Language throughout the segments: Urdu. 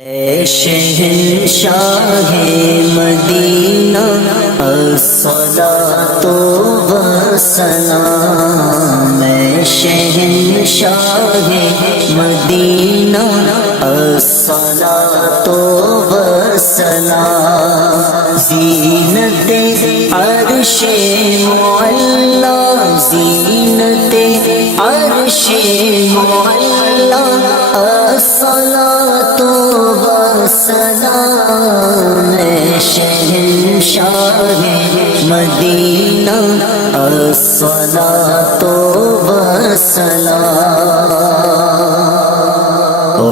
اے شہنشاہ مدینہ الصلاۃ والسلام، اے شہنشاہ مدینہ الصلاۃ والسلام، زینت عرش معلا، زینت عرش معلا، الصلاۃ والسلام، اے شہنشاہ مدینہ الصلاۃ والسلام،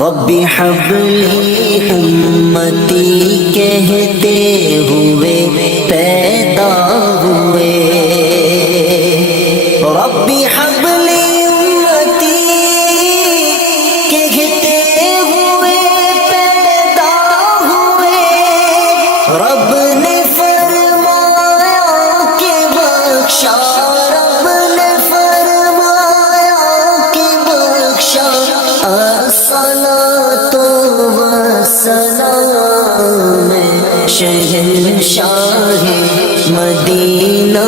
رب حب لی امتی کہتے ہوئے پیدا ہوئے، رب حب لی امتی کہتے ہوئے پیدا ہوئے، رب نے فرمایا کہ بخشا، رب نے فرمایا کہ بخشا، الصلاۃ والسلام، شہنشاہ مدینہ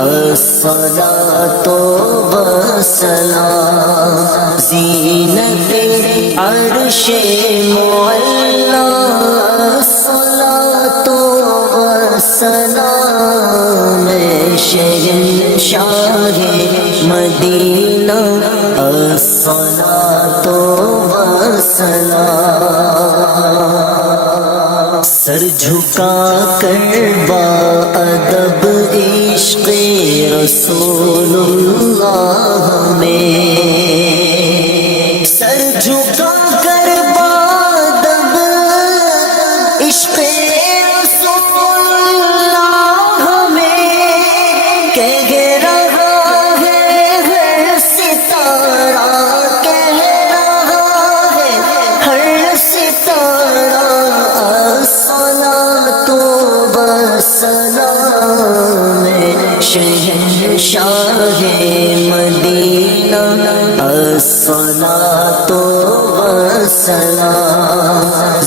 الصلاۃ والسلام، زینت عرش معلا، الصلاۃ والسلام، شہنشاہ مدینہ الصلاۃ والسلام، سر جھکا کر با ادب عشق رسول اللہ میں، سر جھکا کر با ادب عشق رسول اللہ میں، کہہ رہا ہے ہر ستارہ، کہہ رہا ہے ہر ستارہ، الصلاۃ والسلام، شہنشاہ مدینہ الصلاۃ والسلام،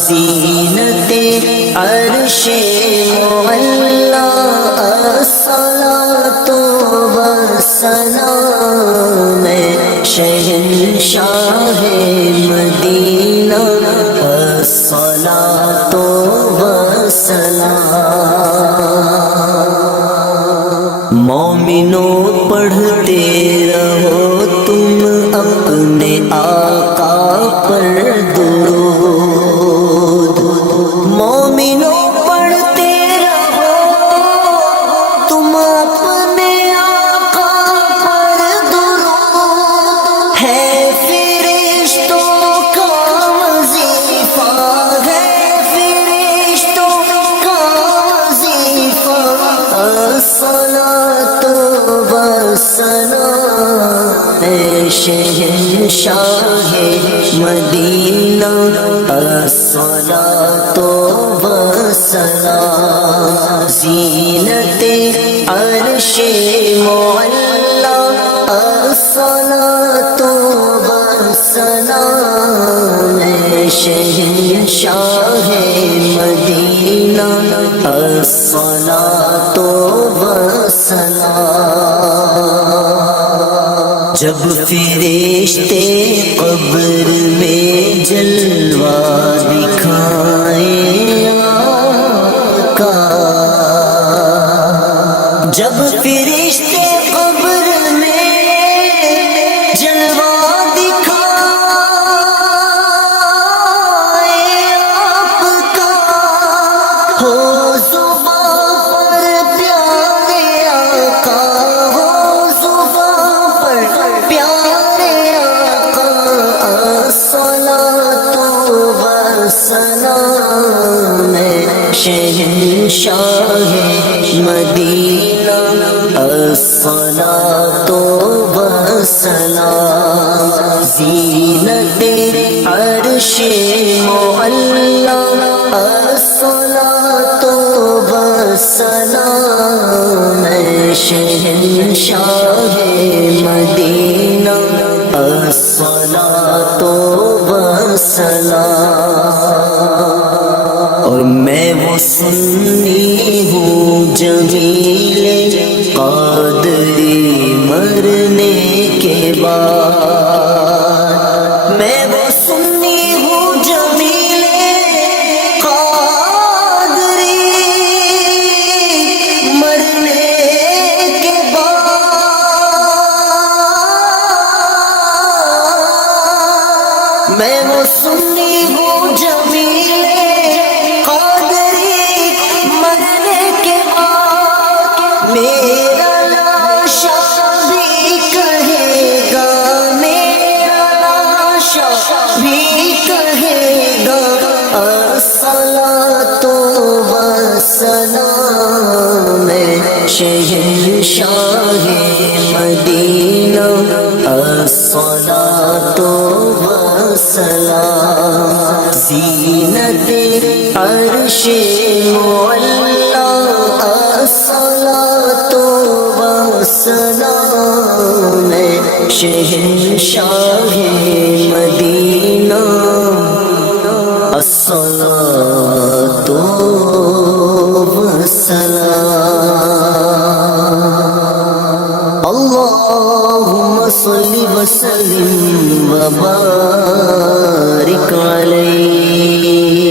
زینت عرش معلا، الصلاۃ والسلام، شہنشاہ مدینہ الصلاۃ والسلام، مومنوں پڑھتے رہو تم اپنے آقا پر درود، مومنوں پڑھتے رہو تم اپنے آقا پر درود، ہے فرشتوں کا وظیفہ، ہے فرشتوں کا وظیفہ، الصلاۃ والسلام، شہنشاہ مدینہ الصلاۃ والسلام، زینت عرش معلا، الصلاۃ والسلام، شہنشاہ مدینہ الصلاۃ والسلام، جب فرشتے قبر میں جلوہ دکھائیں آقا، جب فرشتے قبر میں جلوہ دکھائیں آپ کا، ہو زباں پر پیارے آقا، ہو زباں پر پیارے آقا، الصلاۃ والسلام، شہنشاہ مدینہ الصلاۃ والسلام، زینت عرش معلا، الصلاۃ والسلام، شہنشاہ مدینہ الصلاۃ والسلام. جمیل قادری مرنے کے بعد میں وہ سنی ہوں جمیل قادری مرنے کے بعد میں وہ سنی ہوں جمیل قادری مرنے کے بعد میرا لاشا بھی کہے گا میرا لاشا بھی کہے گا الصلاۃ والسلام شہنشاہ مدینہ الصلاۃ والسلام زینت عرش معلا الصلاۃ والسلام شہنشاہ مدینہ الصلاۃ والسلام اللہم صل وسلم وبارک علیہ